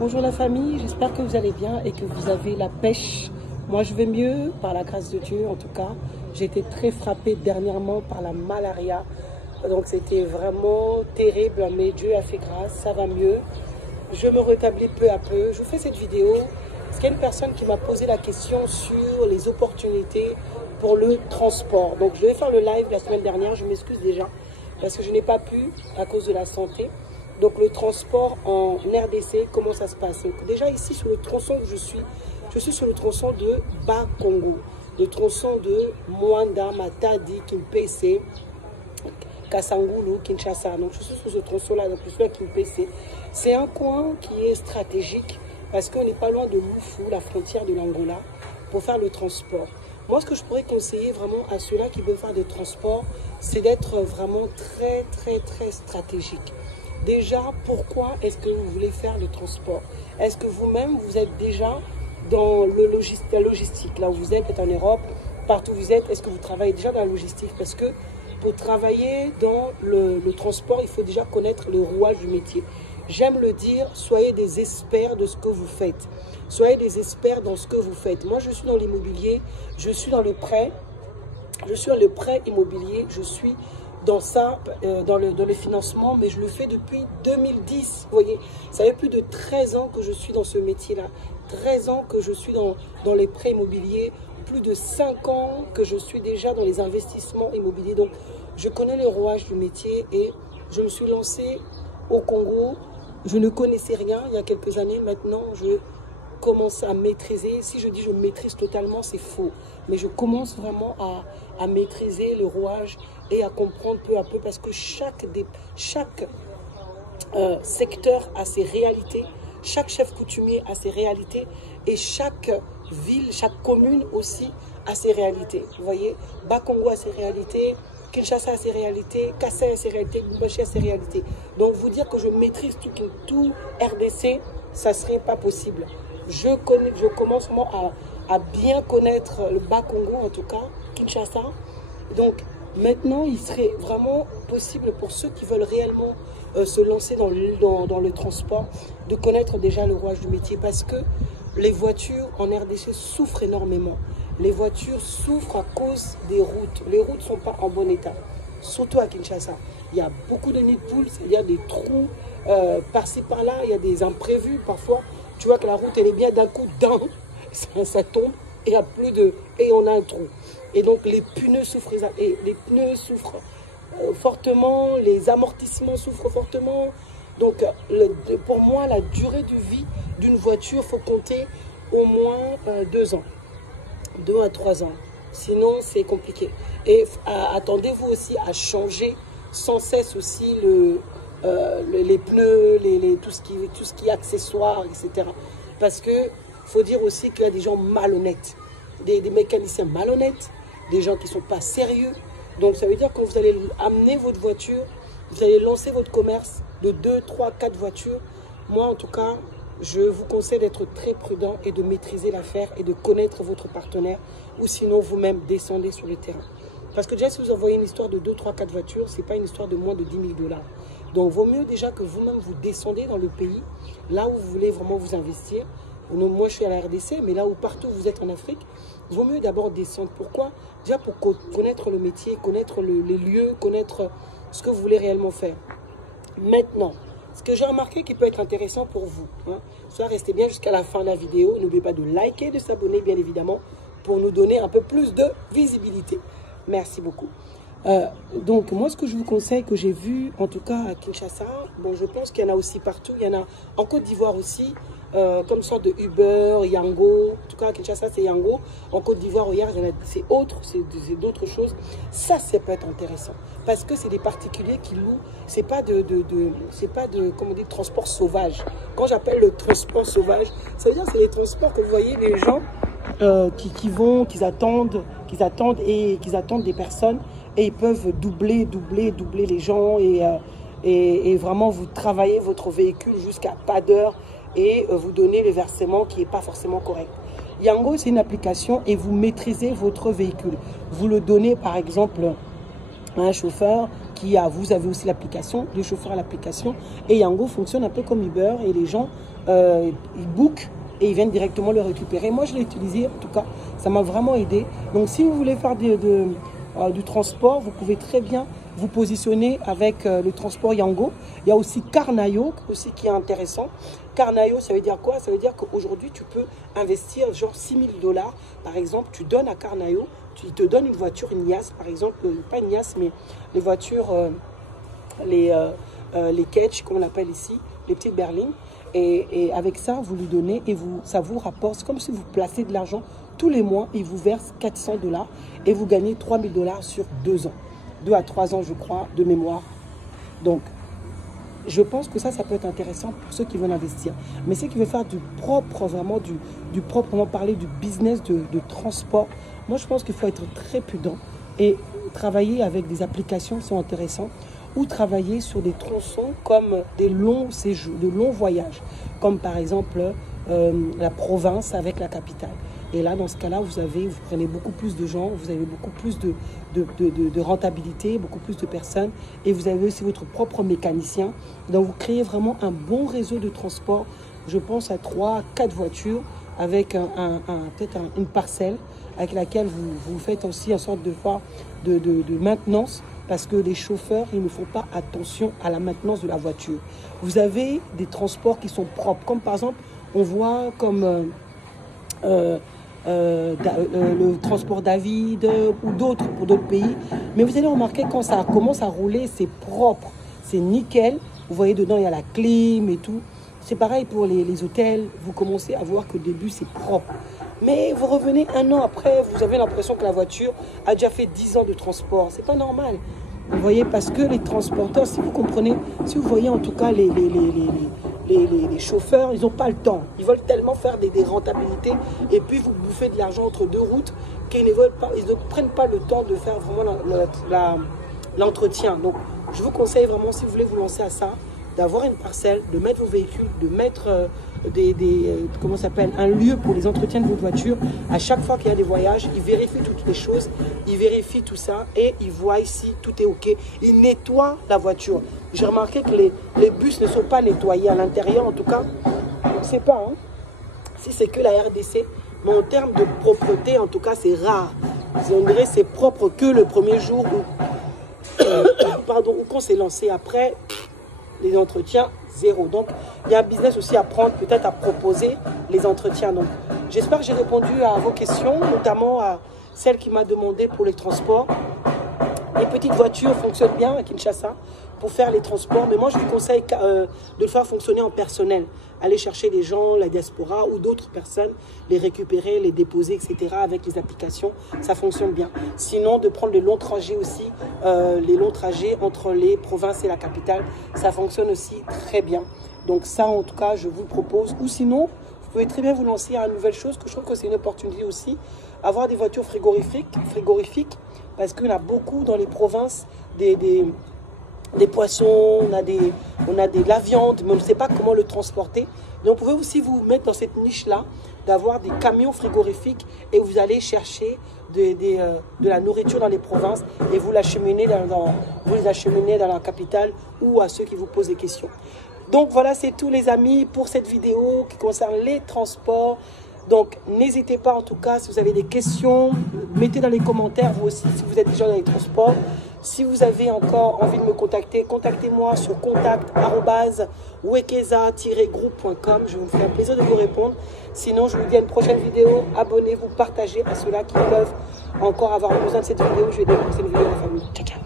Bonjour la famille, j'espère que vous allez bien et que vous avez la pêche. Moi je vais mieux, par la grâce de Dieu en tout cas. J'ai été très frappée dernièrement par la malaria. Donc c'était vraiment terrible, mais Dieu a fait grâce, ça va mieux. Je me rétablis peu à peu. Je vous fais cette vidéo parce qu'il y a une personne qui m'a posé la question sur les opportunités pour le transport. Donc je vais faire le live la semaine dernière, je m'excuse déjà parce que je n'ai pas pu à cause de la santé. Donc le transport en RDC, comment ça se passe? Donc, déjà ici sur le tronçon où je suis sur le tronçon de Bas-Congo, le tronçon de Mwanda, Matadi, Kimpese, Kasangulu, Kinshasa. Donc je suis sur ce tronçon-là, donc je suis à Kimpese. C'est un coin qui est stratégique parce qu'on n'est pas loin de Lufu, la frontière de l'Angola, pour faire le transport. Moi, ce que je pourrais conseiller vraiment à ceux-là qui veulent faire des transports, c'est d'être vraiment très stratégique. Déjà, pourquoi est-ce que vous voulez faire le transport? Est-ce que vous-même, vous êtes déjà dans la logistique? Là où vous êtes, peut-être en Europe, partout où vous êtes, est-ce que vous travaillez déjà dans la logistique? Parce que pour travailler dans le transport, il faut déjà connaître le rouage du métier. J'aime le dire, soyez des experts de ce que vous faites. Soyez des experts dans ce que vous faites. Moi, je suis dans l'immobilier, je suis dans le prêt, immobilier, je suis dans ça, dans le financement, mais je le fais depuis 2010. Vous voyez, ça fait plus de 13 ans que je suis dans ce métier-là. 13 ans que je suis dans les prêts immobiliers, plus de 5 ans que je suis déjà dans les investissements immobiliers. Donc, je connais le rouage du métier et je me suis lancée au Congo. Je ne connaissais rien il y a quelques années. Maintenant, je commence à maîtriser. Si je dis je maîtrise totalement, c'est faux. Mais je commence vraiment à maîtriser le rouage et à comprendre peu à peu parce que chaque secteur a ses réalités, chaque chef coutumier a ses réalités et chaque ville, chaque commune aussi a ses réalités. Vous voyez, Bas-Congo a ses réalités, Kinshasa a ses réalités, Kassai a ses réalités, Lubumbashi a ses réalités. Donc vous dire que je maîtrise tout RDC, ça ne serait pas possible. Je commence moi à bien connaître le Bas-Congo, en tout cas, Kinshasa. Donc maintenant, il serait vraiment possible pour ceux qui veulent réellement se lancer dans le transport, de connaître déjà le rouage du métier parce que les voitures en RDC souffrent énormément. Les voitures souffrent à cause des routes. Les routes ne sont pas en bon état, surtout à Kinshasa. Il y a beaucoup de nids de poules, il y a des trous par-ci par-là, il y a des imprévus parfois. Tu vois que la route, elle est bien d'un coup, ça tombe et il y a plus de... et on a un trou. Et donc les pneus souffrent, fortement, les amortissements souffrent fortement. Donc pour moi, la durée de vie d'une voiture, il faut compter au moins 2 ans. 2 à 3 ans. Sinon, c'est compliqué. Et attendez-vous aussi à changer sans cesse aussi les pneus, tout ce qui est accessoires, etc. Parce qu'il faut dire aussi qu'il y a des gens malhonnêtes, des mécaniciens malhonnêtes, des gens qui ne sont pas sérieux. Donc ça veut dire que vous allez amener votre voiture, vous allez lancer votre commerce de 2, 3, 4 voitures. Moi en tout cas, je vous conseille d'être très prudent et de maîtriser l'affaire et de connaître votre partenaire ou sinon vous-même descendez sur le terrain. Parce que déjà si vous envoyez une histoire de 2, 3, 4 voitures, ce n'est pas une histoire de moins de 10 000 $. Donc vaut mieux déjà que vous-même vous descendez dans le pays, là où vous voulez vraiment vous investir. Moi je suis à la RDC, mais là où partout vous êtes en Afrique, il vaut mieux d'abord descendre. Pourquoi? Déjà pour connaître le métier, connaître les lieux, connaître ce que vous voulez réellement faire. Maintenant, ce que j'ai remarqué qui peut être intéressant pour vous, soit restez bien jusqu'à la fin de la vidéo. N'oubliez pas de liker, de s'abonner bien évidemment pour nous donner un peu plus de visibilité. Merci beaucoup. Donc moi ce que je vous conseille, que j'ai vu en tout cas à Kinshasa, bon je pense qu'il y en a aussi partout, il y en a en Côte d'Ivoire aussi, comme sorte de Uber, Yango, en tout cas à Kinshasa c'est Yango, en Côte d'Ivoire c'est autre, c'est d'autres choses. Ça peut être intéressant parce que c'est des particuliers qui louent, c'est pas comment dire, transport sauvage. Quand j'appelle le transport sauvage, ça veut dire c'est les transports que vous voyez les gens qui attendent des personnes et ils peuvent doubler les gens et vraiment vous travaillez votre véhicule jusqu'à pas d'heure et vous donner le versement qui n'est pas forcément correct. Yango, c'est une application et vous maîtrisez votre véhicule. Vous le donnez par exemple à un chauffeur vous avez aussi l'application, le chauffeur à l'application et Yango fonctionne un peu comme Uber et les gens ils bookent et ils viennent directement le récupérer. Moi, je l'ai utilisé, en tout cas, ça m'a vraiment aidé. Donc, si vous voulez faire du transport, vous pouvez très bien vous positionner avec le transport Yango. Il y a aussi Carnaio aussi qui est intéressant. Carnaio, ça veut dire quoi? Ça veut dire qu'aujourd'hui, tu peux investir genre $6 000. Par exemple, tu donnes à Carnaio, il te donne une voiture, une Nias, par exemple, pas une Nias, mais les voitures, les Ketch, comme on l'appelle ici, les petites berlines. Et avec ça, vous lui donnez et ça vous rapporte. C'est comme si vous placez de l'argent tous les mois. Il vous verse $400 et vous gagnez $3 000 sur 2 ans. 2 à 3 ans, je crois, de mémoire. Donc, je pense que ça peut être intéressant pour ceux qui veulent investir. Mais ceux qui veulent faire du propre, vraiment du propre, vraiment parler du business de transport, moi, je pense qu'il faut être très prudent et travailler avec des applications qui sont intéressantes ou travailler sur des tronçons comme des longs séjours, de longs voyages, comme par exemple la province avec la capitale. Et là, dans ce cas-là, vous prenez beaucoup plus de gens, vous avez beaucoup plus de rentabilité, beaucoup plus de personnes, et vous avez aussi votre propre mécanicien. Donc, vous créez vraiment un bon réseau de transport. Je pense à 3 à 4 voitures avec peut-être une parcelle avec laquelle vous faites aussi une sorte de maintenance, parce que les chauffeurs, ils ne font pas attention à la maintenance de la voiture. Vous avez des transports qui sont propres, comme par exemple, on voit comme le transport David ou d'autres pour d'autres pays. Mais vous allez remarquer quand ça commence à rouler, c'est propre, c'est nickel. Vous voyez dedans, il y a la clim et tout. C'est pareil pour les hôtels. Vous commencez à voir que au début, c'est propre. Mais vous revenez 1 an après, vous avez l'impression que la voiture a déjà fait 10 ans de transport. C'est pas normal. Vous voyez, parce que les transporteurs, si vous comprenez, si vous voyez en tout cas les chauffeurs, ils n'ont pas le temps. Ils veulent tellement faire des rentabilités et puis vous bouffez de l'argent entre 2 routes qu'ils ne prennent pas le temps de faire vraiment l'entretien. Donc, je vous conseille vraiment, si vous voulez vous lancer à ça, d'avoir une parcelle, de mettre vos véhicules, de mettre comment ça s'appelle, un lieu pour les entretiens de votre voiture. À chaque fois qu'il y a des voyages, ils vérifient toutes les choses, ils vérifient tout ça et ils voient si tout est OK. Ils nettoient la voiture. J'ai remarqué que les bus ne sont pas nettoyés à l'intérieur, en tout cas, je ne sais pas si c'est que la RDC, mais en termes de propreté, en tout cas, c'est rare. On dirait que c'est propre que le premier jour où qu'on s'est lancé. Après, les entretiens, zéro. Donc, il y a un business aussi à prendre, peut-être à proposer les entretiens. Donc, j'espère que j'ai répondu à vos questions, notamment à celle qui m'a demandé pour les transports. Les petites voitures fonctionnent bien à Kinshasa pour faire les transports, mais moi je vous conseille de le faire fonctionner en personnel. Aller chercher les gens, la diaspora ou d'autres personnes, les récupérer, les déposer, etc. avec les applications, ça fonctionne bien. Sinon, de prendre les longs trajets aussi, les longs trajets entre les provinces et la capitale, ça fonctionne aussi très bien. Donc ça, en tout cas, je vous le propose. Ou sinon, vous pouvez très bien vous lancer à une nouvelle chose, que je trouve que c'est une opportunité aussi, avoir des voitures frigorifiques, parce qu'il y en a beaucoup dans les provinces, des poissons, on a de la viande, mais on ne sait pas comment le transporter. Donc, vous pouvez aussi vous mettre dans cette niche-là, d'avoir des camions frigorifiques et vous allez chercher de la nourriture dans les provinces et vous l'acheminez dans la capitale ou à ceux qui vous posent des questions. Donc, voilà, c'est tout les amis pour cette vidéo qui concerne les transports. Donc, n'hésitez pas en tout cas, si vous avez des questions, mettez dans les commentaires, vous aussi, si vous êtes déjà dans les transports. Si vous avez encore envie de me contacter, contactez-moi sur contact@wekeza-group.com. Je vous ferai un plaisir de vous répondre. Sinon, je vous dis à une prochaine vidéo. Abonnez-vous, partagez à ceux-là qui peuvent encore avoir besoin de cette vidéo. Je vais déposer une vidéo à la famille. Ciao, ciao.